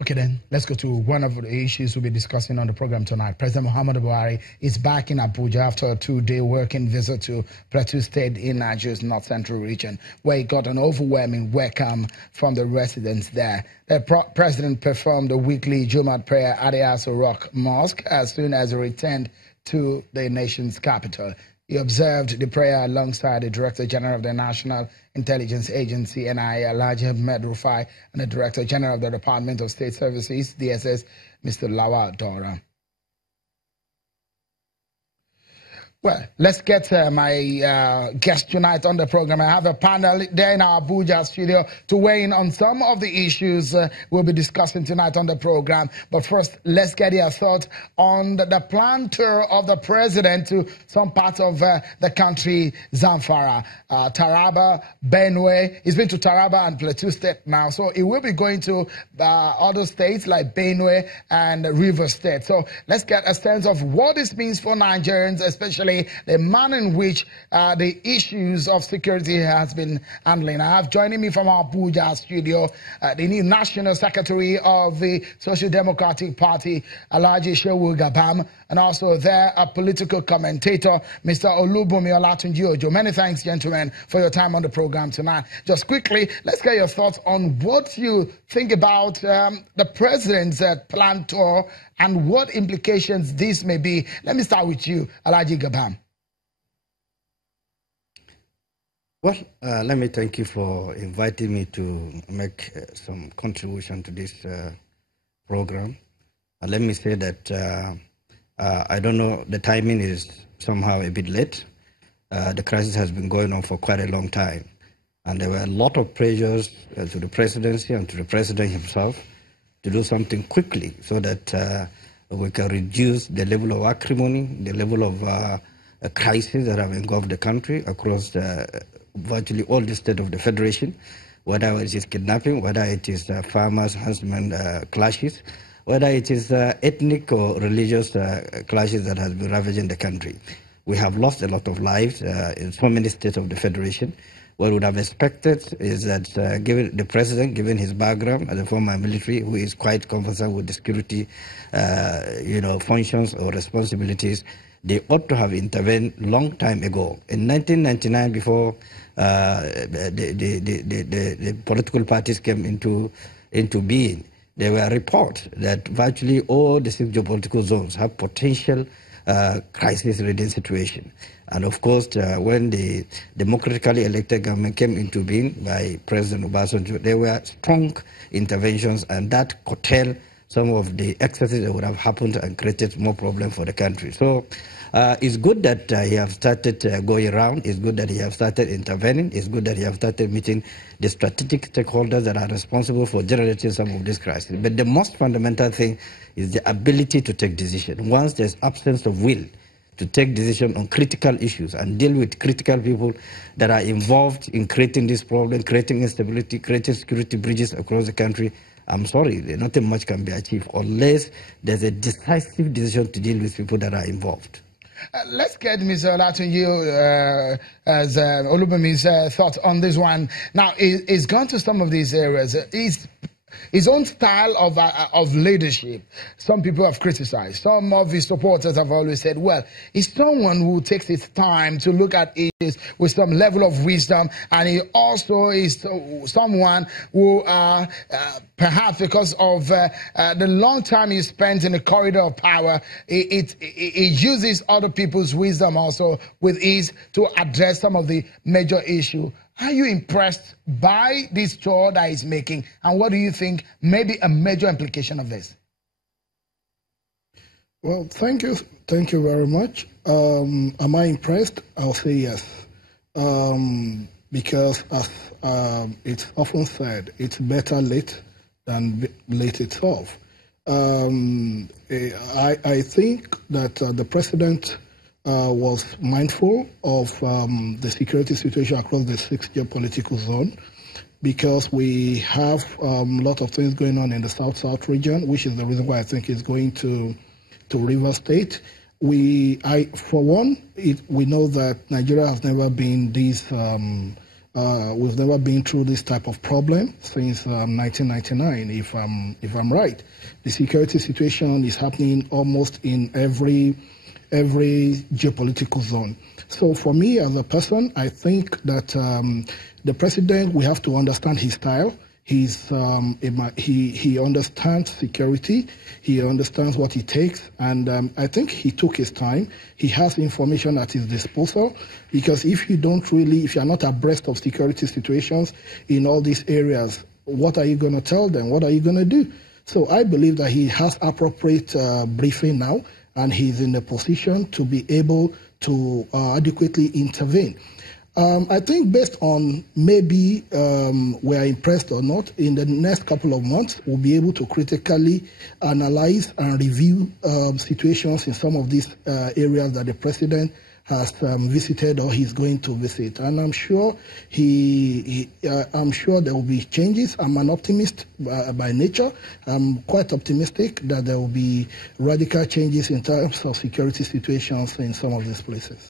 Okay, then let's go to one of the issues we'll be discussing on the program tonight. President Muhammadu Buhari is back in Abuja after a 2-day working visit to Plateau State in Nigeria's north central region, where he got an overwhelming welcome from the residents there. The president performed a weekly Jumat prayer at the Aso Rock Mosque as soon as he returned to the nation's capital. He observed the prayer alongside the Director General of the National Intelligence Agency, NIA, Alhaji Ahmed Rufai, and the Director General of the Department of State Services, DSS, Mr. Lawal Dora. Well, let's get my guest tonight on the program. I have a panel there in our Abuja studio to weigh in on some of the issues we'll be discussing tonight on the program. But first, let's get your thoughts on the planned tour of the president to some parts of the country, Zamfara, Taraba, Benue. He's been to Taraba and Plateau State now, so he will be going to other states like Benue and River State. So let's get a sense of what this means for Nigerians, especially the manner in which the issues of security has been handling. I have joining me from our Abuja studio the new National Secretary of the Social Democratic Party, Alhaji Shehu Gabam, and also there a political commentator, Mr. Olubunmi Olatunji Ojo. Many thanks, gentlemen, for your time on the program tonight. Just quickly, let's get your thoughts on what you think about the president's planned tour and what implications this may be. Let me start with you, Alhaji Gabam. Well, let me thank you for inviting me to make some contribution to this program. Let me say that I don't know, the timing is somehow a bit late. The crisis has been going on for quite a long time. And there were a lot of pressures to the presidency and to the president himself to do something quickly so that we can reduce the level of acrimony, the level of crisis that have engulfed the country across virtually all the states of the Federation, whether it is kidnapping, whether it is farmers, huntsmen clashes, whether it is ethnic or religious clashes that has been ravaging the country. We have lost a lot of lives in so many states of the Federation. What we would have expected is that given the president, given his background as a former military, who is quite conversant with the security functions or responsibilities, they ought to have intervened long time ago. In 1999, before the political parties came into being, there were reports that virtually all the 6 geopolitical zones have potential crisis-ridden situation. And of course, when the democratically elected government came into being by President Obasanjo, there were strong interventions, and that curtailed some of the excesses that would have happened and created more problems for the country. So it's good that he have started going around. It's good that he have started intervening. It's good that he have started meeting the strategic stakeholders that are responsible for generating some of this crisis. But the most fundamental thing is the ability to take decisions. Once there's absence of will to take decisions on critical issues and deal with critical people that are involved in creating this problem, creating instability, creating security breaches across the country, I'm sorry, nothing much can be achieved unless there's a decisive decision to deal with people that are involved. Let's get Mr. Olatunji as Olubumi's thoughts on this one. Now, he's gone to some of these areas. His own style of leadership, some people have criticized. Some of his supporters have always said, well, he's someone who takes his time to look at issues with some level of wisdom, and he also is someone who, perhaps because of the long time he spent in the corridor of power, he uses other people's wisdom also with ease to address some of the major issues. Are you impressed by this tour that he's making, and what do you think may be a major implication of this? Well, thank you very much. Am I impressed? I'll say yes, because as it's often said, it's better late than late itself. I think that the president was mindful of the security situation across the 6 geopolitical zone, because we have a lot of things going on in the South-South region, which is the reason why I think he's going to River State. For one, we know that Nigeria has never been this We've never been through this type of problem since 1999, if I'm right. The security situation is happening almost in every geopolitical zone. So for me as a person, I think that the president, we have to understand his style. He understands security. He understands what it takes. And I think he took his time. He has information at his disposal, because if you're not abreast of security situations in all these areas, what are you going to tell them? What are you going to do? So I believe that he has appropriate briefing now, and he's in a position to be able to adequately intervene. I think based on maybe we are impressed or not, in the next couple of months, we'll be able to critically analyze and review situations in some of these areas that the president has visited or he's going to visit. And I'm sure I'm sure there will be changes. I'm an optimist by nature. I'm quite optimistic that there will be radical changes in terms of security situations in some of these places.